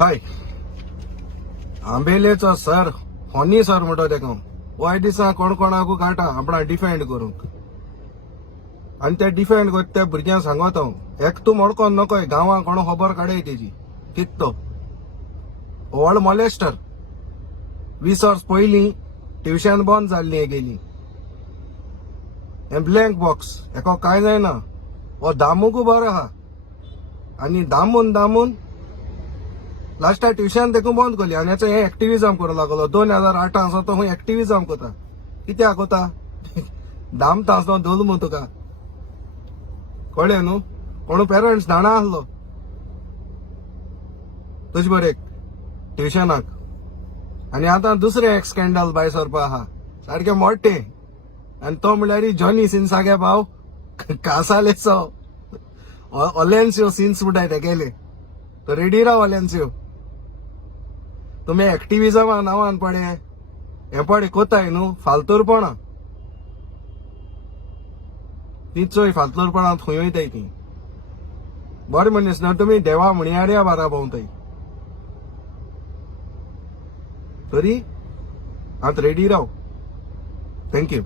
हय आंबेलेचो सर होनी सर म्हणतो तेका वाय दिसा कोण कोणाकू काडटा आपणा डिफेंड करूंक आनी ते डिफेंड करता त्या भुरग्यांक सांगत हांव एक तूं मोडकोन नकोय गांवां कोण खबर काडय तेजी कित तो व्हड मॉलेस्टर 20 वर्स पयलीं ट्युशन बंद जाल्ली हे गेली हे ब्लँक बॉक्स हेका काय जायना हो दामूक बरो आहा आनी दामून दामून लास्टार ट्युशन देखून बंद केली आनी हेचो हे एक्टिविजम करूं लागलो 2008 आसा तो हूंय एक्टिविजम कोता कित्याक कोता दामता आसलो धोल तुका कळ्ळें न्हू कोण पेरंट्स जाणा आसलो तुजे बरेक ट्युशनाक आनी आतां दुसरें एक स्कॅन्डल भायर सरपा आहा सारकें मोट्टें आनी तो म्हणल्यार जॉनी सिन्सागे भाव कासालेचो ओलेन्सियो सिन्स म्हणटाय ते गेले तो रेडी राव ओलेन्सियो तुमी एक्टिविजमा नांवान पडे हे पडे कोताय न्हू फालतूरपणां ती चोय फालतूरपणां खंय वयताय ती बरें मनीस न्हू तुमी देवा म्हणयाड्या बारा भोंवताय तरी आतां रेडी राव थँक्यू